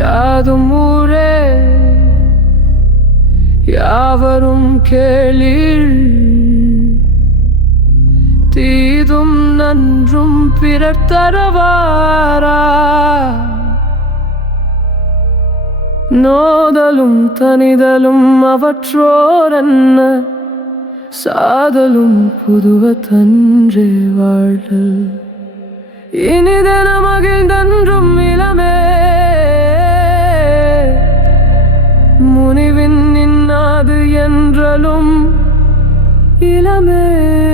யாதும் ஊரே யாவரும் கேளீர். தீதும் நன்றும் பிறர் தரவாரா? நோதலும் தனிதலும் அவற்றோரன்ன? சாதலும் புதுவ தன்றே வாழ்தல். இனிதன மகிழ்ந்தன்றும் இளமே. முனிவின் நின்னாது என்றலும் இளமே.